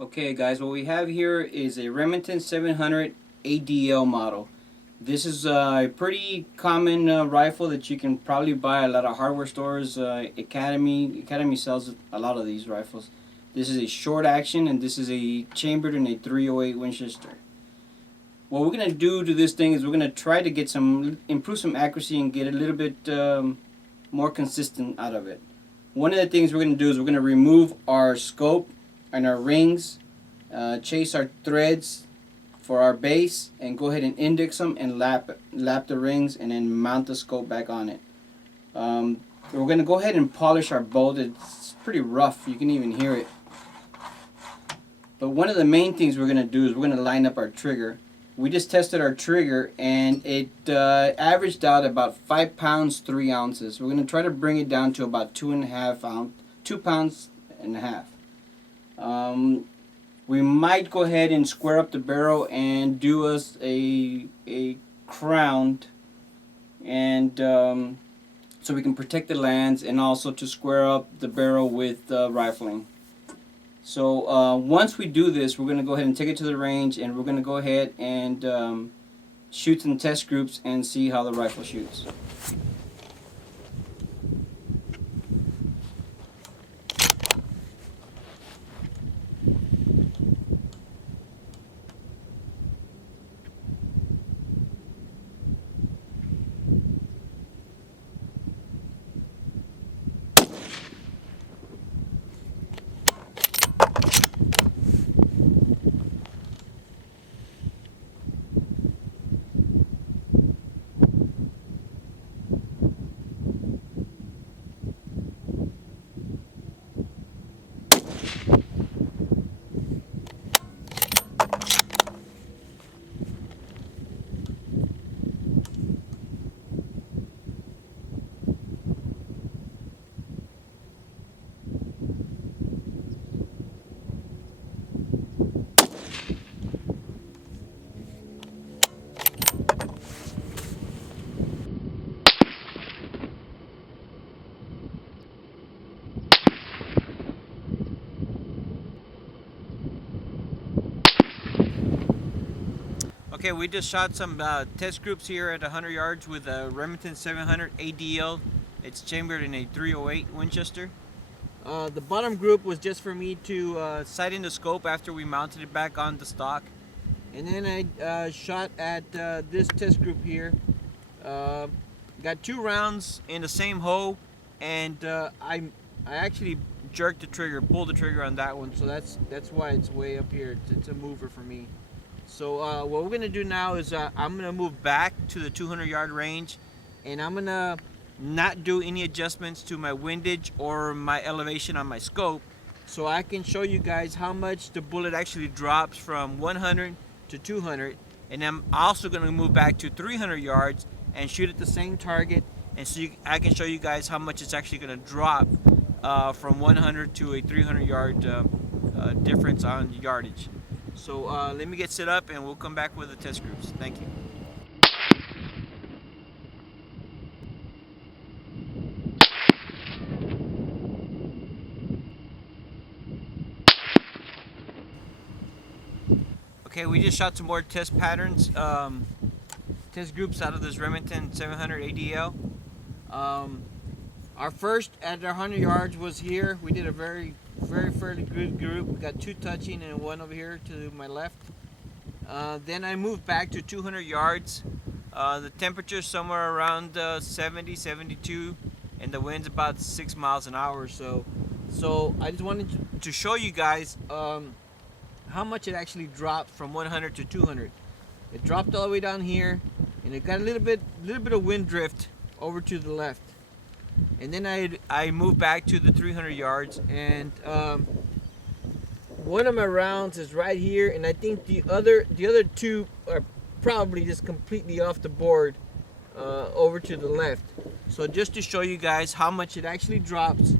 Okay guys, what we have here is a Remington 700 ADL model. This is a pretty common rifle that you can probably buy at a lot of hardware stores. Academy sells a lot of these rifles. This is a short action, and this is a chambered in a 308 Winchester. What we're gonna do to this thing is we're gonna try to get improve some accuracy and get a little bit more consistent out of it. One of the things we're gonna do is we're gonna remove our scope and our rings, chase our threads for our base, and go ahead and index them and lap the rings, and then mount the scope back on it. We're going to go ahead and polish our bolt. It's pretty rough, you can even hear it. But one of the main things we're going to do is we're going to line up our trigger. We just tested our trigger, and it averaged out about 5 pounds 3 ounces. We're going to try to bring it down to about 2 pounds and a half. We might go ahead and square up the barrel and do us a crown, and so we can protect the lands, and also to square up the barrel with rifling. So once we do this, we're going to go ahead and take it to the range, and we're going to go ahead and shoot some test groups and see how the rifle shoots. Okay, we just shot some test groups here at 100 yards with a Remington 700 ADL. It's chambered in a 308 Winchester. The bottom group was just for me to sight in the scope after we mounted it back on the stock. And then I shot at this test group here. Got 2 rounds in the same hole, and I actually jerked the trigger, pulled the trigger on that one, so that's why it's way up here. It's a mover for me. So what we're going to do now is I'm going to move back to the 200 yard range, and I'm going to not do any adjustments to my windage or my elevation on my scope, so I can show you guys how much the bullet actually drops from 100 to 200. And I'm also going to move back to 300 yards and shoot at the same target, and so I can show you guys how much it's actually going to drop from 100 to a 300 yard difference on yardage. So let me get set up, and we'll come back with the test groups. Thank you. Okay, we just shot some more test patterns, test groups out of this Remington 700 ADL. Our first at our 100 yards was here. We did a fairly good group. We got 2 touching and 1 over here to my left. Then I moved back to 200 yards. The temperature is somewhere around 70, 72, and the wind's about 6 miles an hour. So I just wanted to show you guys how much it actually dropped from 100 to 200. It dropped all the way down here, and it got a little bit of wind drift over to the left. And then I moved back to the 300 yards, and one of my rounds is right here, and I think the other 2 are probably just completely off the board over to the left. So just to show you guys how much it actually drops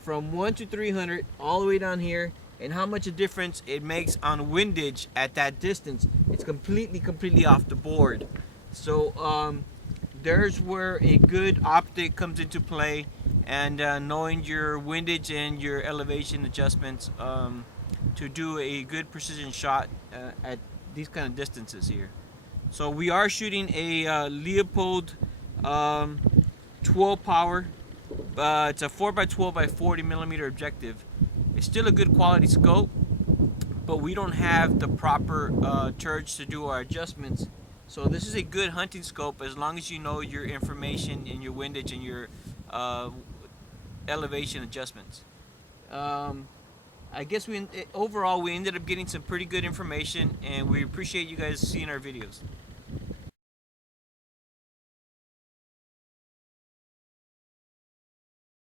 from 1 to 300 all the way down here, and how much a difference it makes on windage at that distance. It's completely off the board. So there's where a good optic comes into play, and knowing your windage and your elevation adjustments to do a good precision shot at these kind of distances here. So we are shooting a Leopold 12 power. It's a 4x12 by 40 millimeter objective. It's still a good quality scope, but we don't have the proper turrets to do our adjustments. So this is a good hunting scope as long as you know your information and your windage and your elevation adjustments. I guess overall we ended up getting some pretty good information, and we appreciate you guys seeing our videos.